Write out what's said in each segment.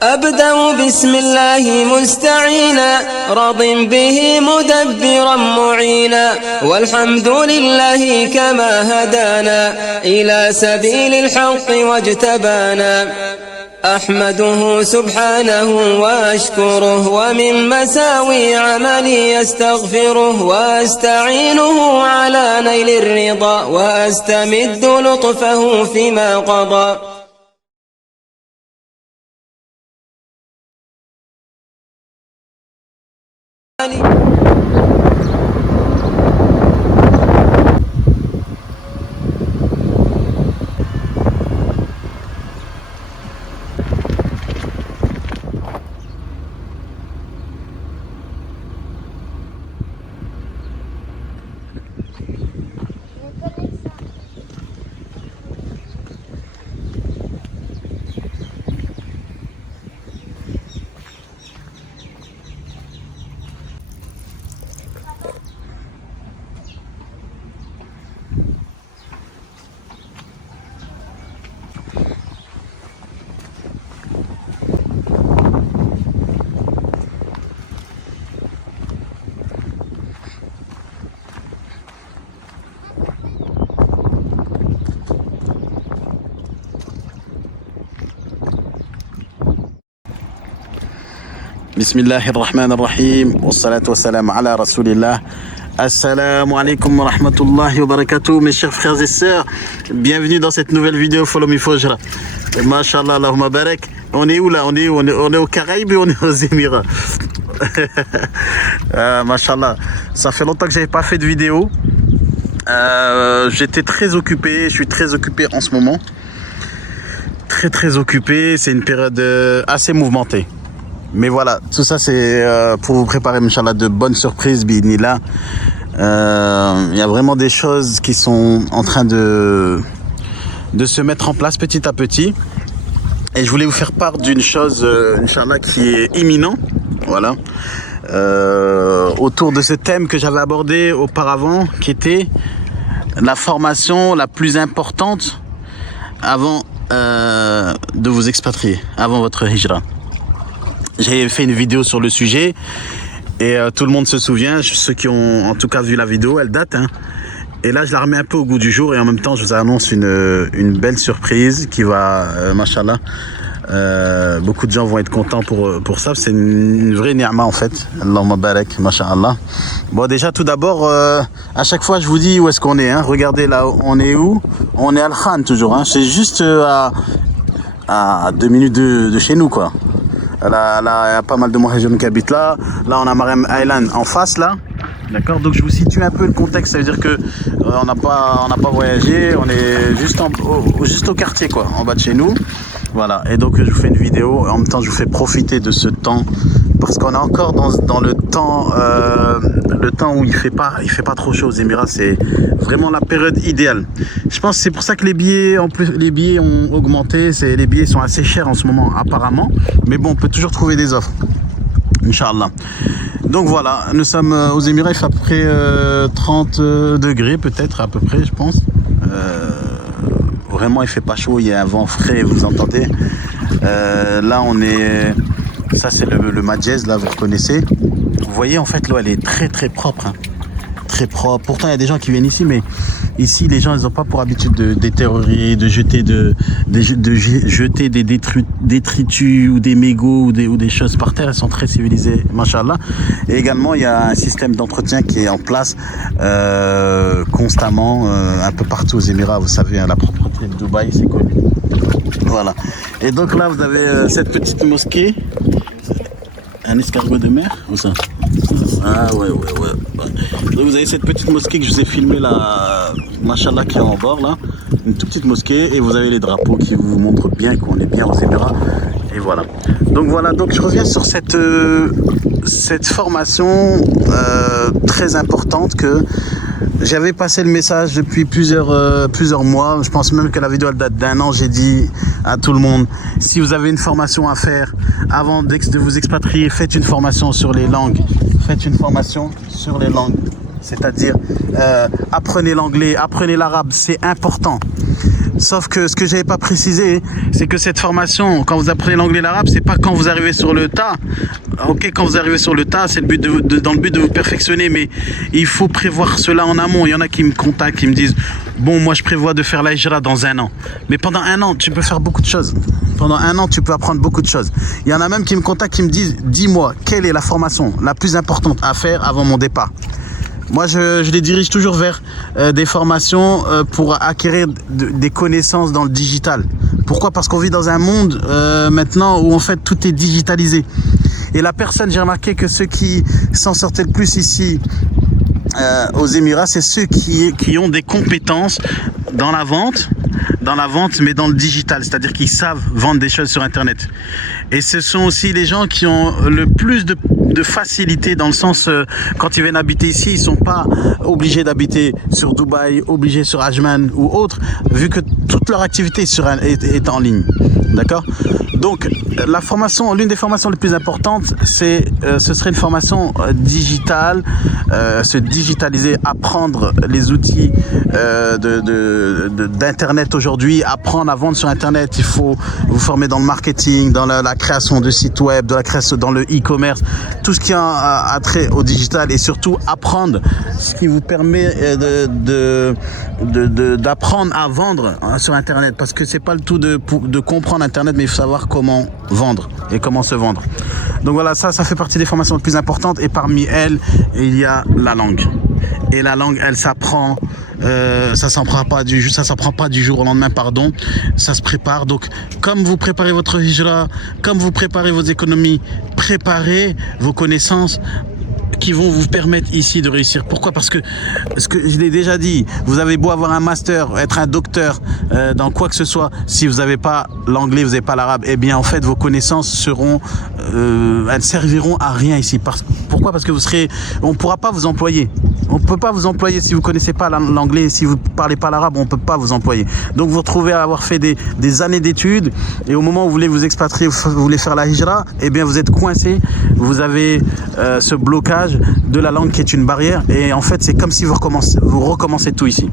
أبدأ بسم الله مستعينا راض به مدبرا معينا والحمد لله كما هدانا إلى سبيل الحق واجتبانا أحمده سبحانه وأشكره ومن مساوي عملي أستغفره وأستعينه على نيل الرضا وأستمد لطفه فيما قضى. Bismillahirrahmanirrahim. Wassalatu wassalamu ala rasulillah. Assalamu alaikum wa rahmatullahi wa barakatuh, mes chers frères et sœurs. Bienvenue dans cette nouvelle vidéo Follow Me Fojra. Masha'Allah, Allahumma barak. On est où là? On est aux Caraïbes et on est aux Émirats. Masha'Allah. Ça fait longtemps que j'avais pas fait de vidéo. J'étais très occupé. Je suis très occupé en ce moment. Très occupé. C'est une période assez mouvementée. Mais voilà, tout ça c'est pour vous préparer, Inch'Allah, de bonnes surprises, bi'idhnillah. Il y a vraiment des choses qui sont en train de se mettre en place petit à petit. Et je voulais vous faire part d'une chose, Inch'Allah, qui est imminente. Voilà. Autour de ce thème que j'avais abordé auparavant, qui était la formation la plus importante avant de vous expatrier, avant votre hijra. J'ai fait une vidéo sur le sujet et tout le monde se souvient, ceux qui ont en tout cas vu la vidéo, elle date. Hein. Et là, je la remets un peu au goût du jour et en même temps, je vous annonce une belle surprise qui va, machallah, beaucoup de gens vont être contents pour ça. C'est une vraie ni'ma en fait. Allahumma barak, machallah. Bon, déjà, tout d'abord, à chaque fois, je vous dis où est-ce qu'on est. Hein. Regardez là, on est où? On est à Al-Khan toujours. Hein. C'est juste à 2 minutes de chez nous, quoi. Là, il y a pas mal de Mohajirins qui habitent là. Là, on a Marem Island en face, là. D'accord. Donc, je vous situe un peu le contexte. Ça veut dire que on n'a pas voyagé. On est juste au quartier, quoi, en bas de chez nous. Voilà. Et donc, je vous fais une vidéo. En même temps, je vous fais profiter de ce temps parce qu'on est encore dans le temps où il fait pas trop chaud aux Émirats. C'est vraiment la période idéale. Je pense que c'est pour ça que les billets ont augmenté. Les billets sont assez chers en ce moment, apparemment. Mais bon, on peut toujours trouver des offres. Inch'Allah. Donc voilà, nous sommes aux Émirats. Il fait à peu près 30 degrés, peut-être, à peu près, je pense. Vraiment, il fait pas chaud. Il y a un vent frais, vous entendez. Là, on est... Ça, c'est le Majez, là, vous reconnaissez. Vous voyez, en fait, l'eau, elle est très propre. Hein. Très propre. Pourtant, il y a des gens qui viennent ici, mais ici, les gens, ils n'ont pas pour habitude de détériorer, de jeter des détritus ou des mégots ou des choses par terre. Elles sont très civilisées, machallah. Et également, il y a un système d'entretien qui est en place constamment, un peu partout aux Émirats. Vous savez, hein, la propreté de Dubaï, c'est connu. Voilà. Et donc là, vous avez cette petite mosquée. Un escargot de mer ou ça? Ah ouais. Donc vous avez cette petite mosquée que je vous ai filmée là, machallah, qui est en bord là. Une toute petite mosquée et vous avez les drapeaux qui vous montrent bien qu'on est bien aux Émirats. Et voilà. Donc je reviens sur cette formation très importante que j'avais passé le message depuis plusieurs mois. Je pense même que la vidéo elle date d'1 an. J'ai dit à tout le monde, si vous avez une formation à faire avant de vous expatrier, faites une formation sur les langues. c'est-à-dire apprenez l'anglais, apprenez l'arabe, c'est important. Sauf que ce que j'avais pas précisé, c'est que cette formation, quand vous apprenez l'anglais et l'arabe, c'est pas quand vous arrivez sur le tas. Ok, quand vous arrivez sur le tas, c'est le but dans le but de vous perfectionner, mais il faut prévoir cela en amont. Il y en a qui me contactent, qui me disent bon, moi je prévois de faire la hijra dans 1 an. Mais pendant 1 an, tu peux faire beaucoup de choses. Pendant 1 an, tu peux apprendre beaucoup de choses. Il y en a même qui me contactent, qui me disent dis-moi, quelle est la formation la plus importante à faire avant mon départ? Moi, je les dirige toujours vers des formations pour acquérir des connaissances dans le digital. Pourquoi? Parce qu'on vit dans un monde maintenant où en fait tout est digitalisé. Et la personne, j'ai remarqué que ceux qui s'en sortaient le plus ici aux Émirats, c'est ceux qui ont des compétences dans la vente, mais dans le digital, c'est-à-dire qu'ils savent vendre des choses sur Internet. Et ce sont aussi les gens qui ont le plus de facilité dans le sens, quand ils viennent habiter ici, ils sont pas obligés d'habiter sur Dubaï, obligés sur Ajman ou autre, vu que toute leur activité est en ligne. D'accord? Donc, la formation, l'une des formations les plus importantes, ce serait une formation digitale, se digitaliser, apprendre les outils d'Internet aujourd'hui, apprendre à vendre sur Internet. Il faut vous former dans le marketing, dans la création de sites web, dans le e-commerce, tout ce qui a trait au digital, et surtout apprendre ce qui vous permet d'apprendre à vendre sur Internet, parce que c'est pas le tout de comprendre Internet, mais il faut savoir comment vendre et comment se vendre. Donc voilà, ça fait partie des formations les plus importantes, et parmi elles, il y a la langue. Et la langue, elle s'apprend, ça s'apprend pas du jour au lendemain, pardon. Ça se prépare. Donc, comme vous préparez votre hijra, comme vous préparez vos économies, préparez vos connaissances qui vont vous permettre ici de réussir. Pourquoi? Parce que, ce que je l'ai déjà dit, vous avez beau avoir un master, être un docteur dans quoi que ce soit, si vous n'avez pas l'anglais, vous n'avez pas l'arabe, eh bien en fait vos connaissances elles serviront à rien ici. Pourquoi? Parce que on pourra pas vous employer. On peut pas vous employer si vous connaissez pas l'anglais, si vous parlez pas l'arabe, on peut pas vous employer. Donc vous retrouvez à avoir fait des années d'études, et au moment où vous voulez vous expatrier, vous voulez faire la hijra, eh bien vous êtes coincé, vous avez ce blocage de la langue qui est une barrière, et en fait c'est comme si vous recommencez tout ici.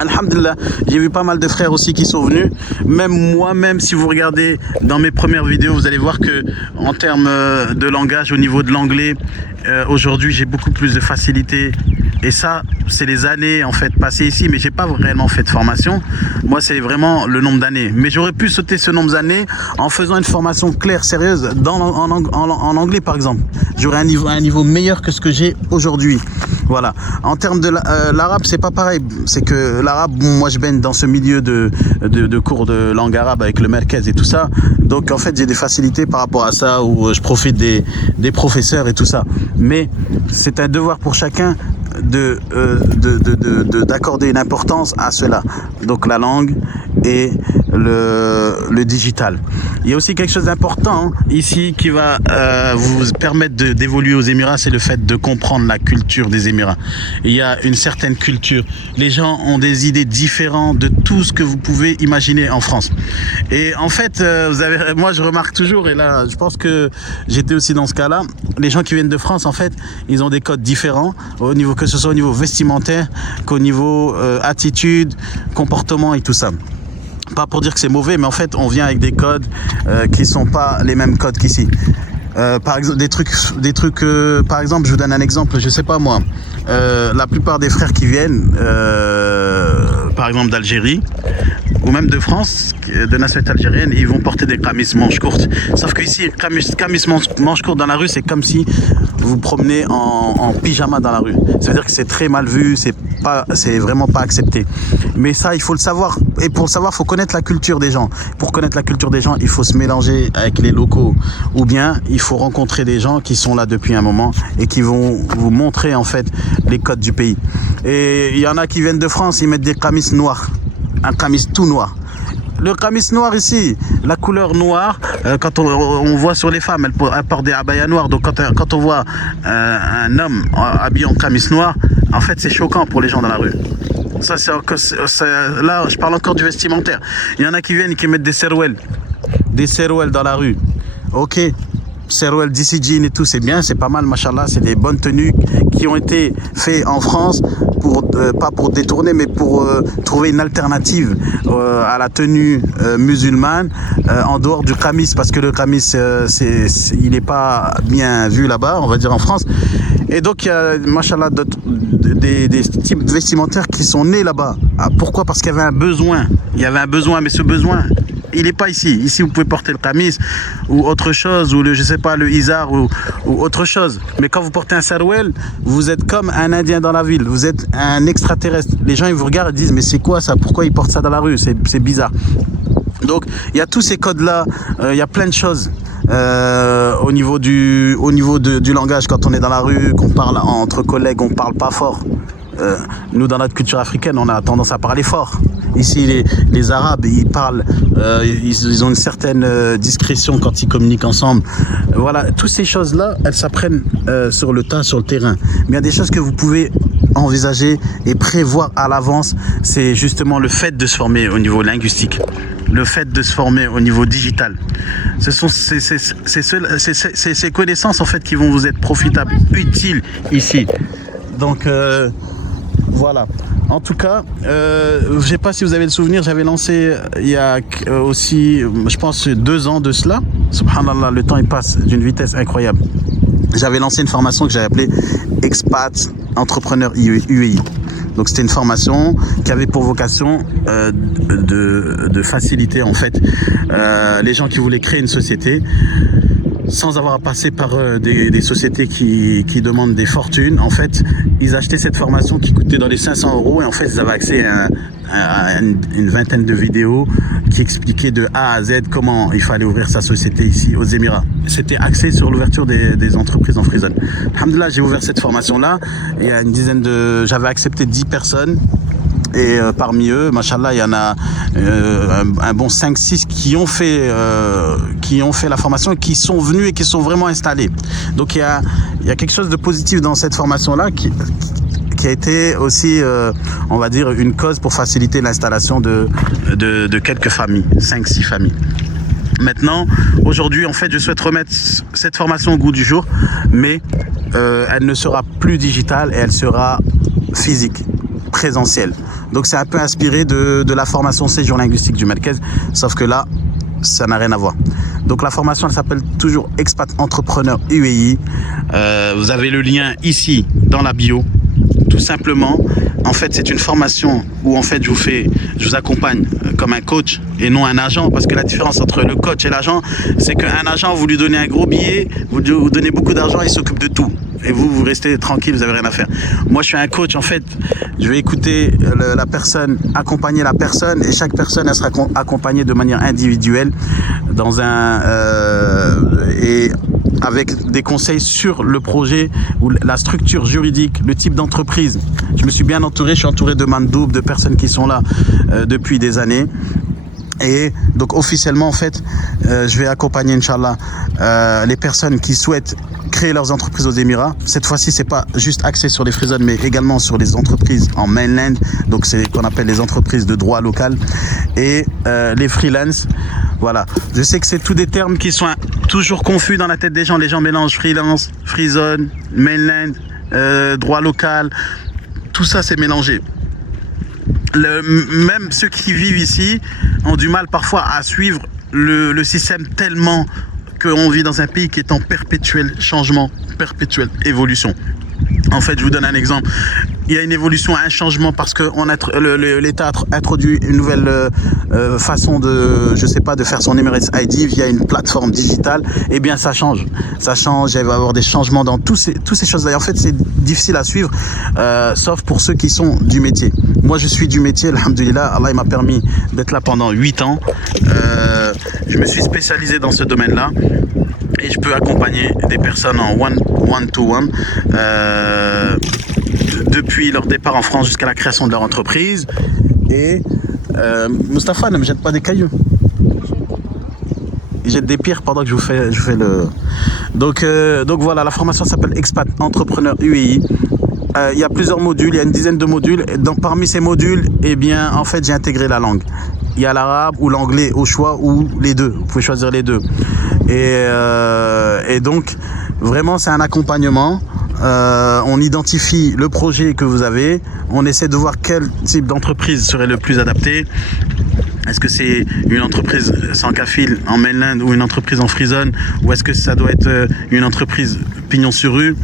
Alhamdulillah, j'ai vu pas mal de frères aussi qui sont venus. Même moi-même, si vous regardez dans mes premières vidéos, vous allez voir que en termes de langage, au niveau de l'anglais, aujourd'hui j'ai beaucoup plus de facilité. Et ça, c'est les années en fait passées ici, mais j'ai pas vraiment fait de formation. Moi, c'est vraiment le nombre d'années. Mais j'aurais pu sauter ce nombre d'années en faisant une formation claire, sérieuse, en anglais par exemple. J'aurais un niveau meilleur que ce que j'ai aujourd'hui. Voilà. En termes de l'arabe, c'est pas pareil. C'est que l'arabe, moi, je baigne dans ce milieu de cours de langue arabe avec le merkez et tout ça. Donc, en fait, j'ai des facilités par rapport à ça, où je profite des professeurs et tout ça. Mais c'est un devoir pour chacun d'accorder une importance à cela. Donc, la langue et le digital. Il y a aussi quelque chose d'important ici qui va vous permettre d'évoluer aux Émirats, c'est le fait de comprendre la culture des Émirats. Il y a une certaine culture. Les gens ont des idées différentes de tout ce que vous pouvez imaginer en France. Et en fait, moi je remarque toujours, et là je pense que j'étais aussi dans ce cas-là, les gens qui viennent de France, en fait, ils ont des codes différents, que ce soit au niveau vestimentaire, qu'au niveau attitude, comportement et tout ça. Pas pour dire que c'est mauvais, mais en fait, on vient avec des codes qui sont pas les mêmes codes qu'ici. Par exemple, des trucs. Par exemple, je vous donne un exemple. Je sais pas moi. La plupart des frères qui viennent, par exemple d'Algérie ou même de France, de nationalité algérienne, ils vont porter des camis manches courtes. Sauf que ici, camis manches courtes dans la rue, c'est comme si vous promenez en pyjama dans la rue. Ça veut dire que c'est très mal vu, c'est vraiment pas accepté. Mais ça, il faut le savoir. Et pour le savoir, il faut connaître la culture des gens. Pour connaître la culture des gens, il faut se mélanger avec les locaux. Ou bien, il faut rencontrer des gens qui sont là depuis un moment et qui vont vous montrer en fait les codes du pays. Et il y en a qui viennent de France, ils mettent des camis noirs. Un camis tout noir. Le camis noir ici, la couleur noire, quand on voit sur les femmes, elles portent des abayas noirs. Donc quand on voit un homme habillé en camis noir, en fait c'est choquant pour les gens dans la rue. Là, je parle encore du vestimentaire. Il y en a qui viennent et qui mettent des serouels dans la rue. Ok, Serouel DC Jean et tout, c'est bien, c'est pas mal, machallah, c'est des bonnes tenues qui ont été faites en France, pour, pas pour détourner, mais pour trouver une alternative à la tenue musulmane en dehors du kamis, parce que le kamis, il n'est pas bien vu là-bas, on va dire en France. Et donc, il y a, machallah, des types vestimentaires qui sont nés là-bas. Ah, pourquoi? Parce qu'il y avait un besoin. Il y avait un besoin, mais ce besoin, il n'est pas ici. Ici, vous pouvez porter le kamis ou autre chose, ou le, je sais pas, le izar ou autre chose. Mais quand vous portez un sarouel, vous êtes comme un Indien dans la ville. Vous êtes un extraterrestre. Les gens, ils vous regardent et disent, mais c'est quoi ça? Pourquoi ils portent ça dans la rue? C'est bizarre. Donc, il y a tous ces codes-là. Il y a plein de choses. Au niveau du langage, quand on est dans la rue, qu'on parle entre collègues, on parle pas fort. Nous, dans notre culture africaine, on a tendance à parler fort. Ici, les Arabes, ils parlent, ils ont une certaine discrétion quand ils communiquent ensemble. Voilà, toutes ces choses-là, elles s'apprennent sur le tas, sur le terrain. Mais il y a des choses que vous pouvez envisager et prévoir à l'avance. C'est justement le fait de se former au niveau linguistique, le fait de se former au niveau digital. Ce sont ces connaissances en fait qui vont vous être profitables, utiles ici. Donc voilà. En tout cas, je ne sais pas si vous avez le souvenir, j'avais lancé il y a aussi, je pense, 2 ans de cela. Subhanallah, le temps il passe d'une vitesse incroyable. J'avais lancé une formation que j'avais appelée Expat Entrepreneur UAE. Donc c'était une formation qui avait pour vocation de faciliter en fait les gens qui voulaient créer une société sans avoir à passer par des sociétés qui demandent des fortunes. En fait, ils achetaient cette formation qui coûtait dans les 500 € et en fait, ils avaient accès à une vingtaine de vidéos qui expliquaient de A à Z comment il fallait ouvrir sa société ici aux Émirats. C'était axé sur l'ouverture des entreprises en free zone. Alhamdoulilah, j'ai ouvert cette formation-là. Il y a une dizaine j'avais accepté 10 personnes. Et parmi eux, machallah, il y en a un bon 5-6 qui ont fait la formation, qui sont venus et qui sont vraiment installés. Donc il y a quelque chose de positif dans cette formation-là qui a été aussi, on va dire, une cause pour faciliter l'installation de quelques familles, 5-6 familles. Maintenant, aujourd'hui, en fait, je souhaite remettre cette formation au goût du jour, mais elle ne sera plus digitale et elle sera physique, présentielle. Donc c'est un peu inspiré de la formation séjour linguistique du Merkez, sauf que là, ça n'a rien à voir. Donc la formation, elle s'appelle toujours Expat Entrepreneur UAE. Vous avez le lien ici dans la bio. Tout simplement, en fait, c'est une formation où en fait je vous accompagne comme un coach et non un agent, parce que la différence entre le coach et l'agent, c'est qu'un agent, vous lui donnez un gros billet, vous donnez beaucoup d'argent, il s'occupe de tout. Et vous restez tranquille, vous n'avez rien à faire. Moi, je suis un coach, en fait, je vais écouter la personne, accompagner la personne, et chaque personne, elle sera accompagnée de manière individuelle et avec des conseils sur le projet ou la structure juridique, le type d'entreprise. Je me suis bien entouré, je suis entouré de mandoub, de personnes qui sont là depuis des années. Et donc officiellement en fait, je vais accompagner Inch'Allah les personnes qui souhaitent créer leurs entreprises aux Émirats. Cette fois-ci, c'est pas juste axé sur les free zones, mais également sur les entreprises en mainland. Donc c'est ce qu'on appelle les entreprises de droit local et les freelance. Voilà. Je sais que c'est tous des termes qui sont toujours confus dans la tête des gens. Les gens mélangent freelance, free zone, mainland, droit local. Tout ça, c'est mélangé. Même ceux qui vivent ici ont du mal parfois à suivre le système tellement qu'on vit dans un pays qui est en perpétuel changement, perpétuelle évolution. En fait, je vous donne un exemple. Il y a une évolution, un changement parce que l'État a introduit une nouvelle façon de, je sais pas, de faire son Emirates ID via une plateforme digitale. Eh bien, ça change. Ça change. Il va y avoir des changements dans toutes ces choses-là. En fait, c'est difficile à suivre, sauf pour ceux qui sont du métier. Moi, je suis du métier. Alhamdoulilah, Allah il m'a permis d'être là pendant 8 ans. Je me suis spécialisé dans ce domaine-là. Et je peux accompagner des personnes en one-to-one depuis leur départ en France jusqu'à la création de leur entreprise. Et Mustapha, ne me jette pas des cailloux. Il jette des pierres pendant que je fais le... Donc voilà, la formation s'appelle Expat Entrepreneur UAE. Il y a plusieurs modules, il y a une dizaine de modules. Et parmi ces modules, eh bien, en fait, j'ai intégré la langue. il y a l'arabe ou l'anglais au choix, ou les deux. Vous pouvez choisir les deux. Et donc, vraiment, c'est un accompagnement. On identifie le projet que vous avez. On essaie de voir quel type d'entreprise serait le plus adapté. Est-ce que c'est une entreprise sans kafil en mainland ou une entreprise en free zone, ou est-ce que ça doit être une entreprise pignon sur rue?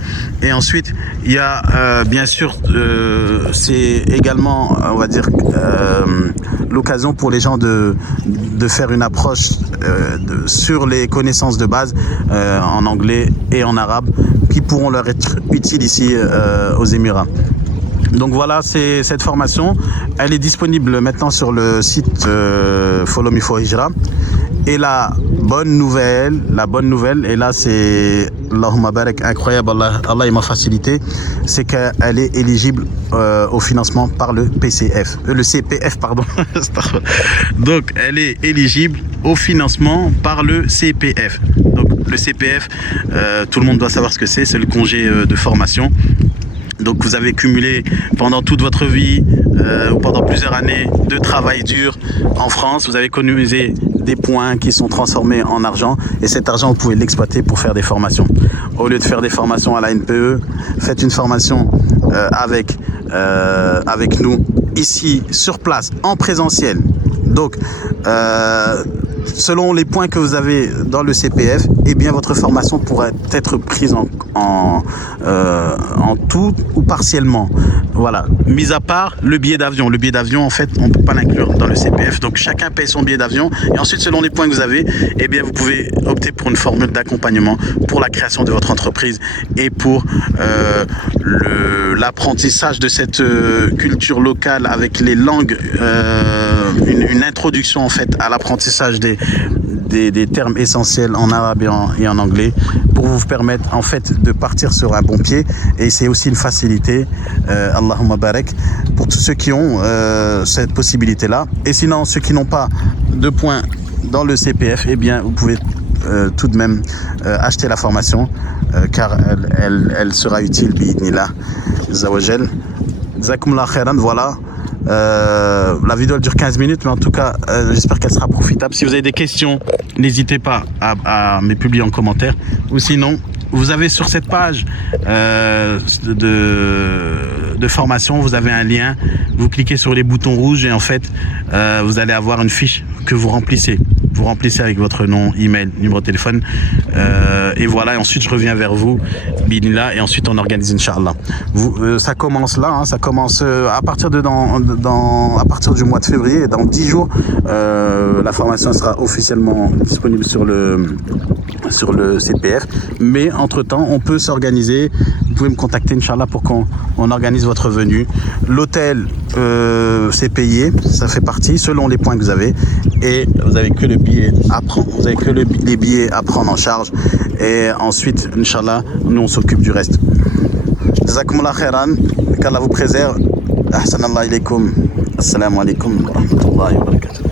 Et ensuite, il y a bien sûr, c'est également, on va dire, l'occasion pour les gens de faire une approche sur les connaissances de base en anglais et en arabe qui pourront leur être utiles ici aux Émirats. Donc voilà, c'est cette formation. Elle est disponible maintenant sur le site Follow Me for Hijra. Et la bonne nouvelle, et là c'est Allahumma barak, incroyable, Allah il m'a facilité, c'est qu'elle est éligible au financement par le CPF, pardon. Donc elle est éligible au financement par le CPF. Donc le CPF, tout le monde doit savoir ce que c'est le congé de formation. Donc vous avez cumulé pendant toute votre vie ou pendant plusieurs années de travail dur en France. Vous avez économisé des points qui sont transformés en argent, et cet argent vous pouvez l'exploiter pour faire des formations. Au lieu de faire des formations à la NPE, faites une formation avec nous ici sur place en présentiel. Donc selon les points que vous avez dans le CPF, eh bien votre formation pourrait être prise en tout ou partiellement. Voilà, mis à part le billet d'avion. Le billet d'avion, en fait, on ne peut pas l'inclure dans le CPF. Donc chacun paye son billet d'avion, et ensuite selon les points que vous avez, eh bien vous pouvez opter pour une formule d'accompagnement pour la création de votre entreprise et pour l'apprentissage de cette culture locale avec les langues, une introduction en fait à l'apprentissage des termes essentiels en arabe et en anglais, pour vous permettre en fait de partir sur un bon pied. Et c'est aussi une facilité, Allahumma barak, pour tous ceux qui ont cette possibilité là. Et sinon, ceux qui n'ont pas de points dans le CPF, eh bien vous pouvez tout de même acheter la formation, car elle sera utile bi'idnillah zawajal. Jazakumullah khairan. Voilà. La vidéo elle dure 15 minutes, mais en tout cas j'espère qu'elle sera profitable. Si vous avez des questions, n'hésitez pas à me publier en commentaire, ou sinon vous avez sur cette page de formation, vous avez un lien, vous cliquez sur les boutons rouges et en fait vous allez avoir une fiche que vous remplissez. Vous remplissez avec votre nom, email, numéro de téléphone, et voilà. Et ensuite je reviens vers vous, binillah, et ensuite on organise Inch'Allah. Ça commence là, hein, ça commence à partir du mois de février. Et dans 10 jours, la formation sera officiellement disponible sur le CPF. Mais entre temps, on peut s'organiser. Vous pouvez me contacter, Inch'Allah, pour qu'on organise votre venue. L'hôtel, c'est payé, ça fait partie selon les points que vous avez, et vous avez que le billet à prendre. Vous avez que les billets à prendre en charge, et ensuite, Inch'Allah, nous on s'occupe du reste. Jazakumullah khairan, qu'Allah vous préserve. Ahsanallah ilaykum. Assalamu alaikum wa rahmatullahi wa barakatuh.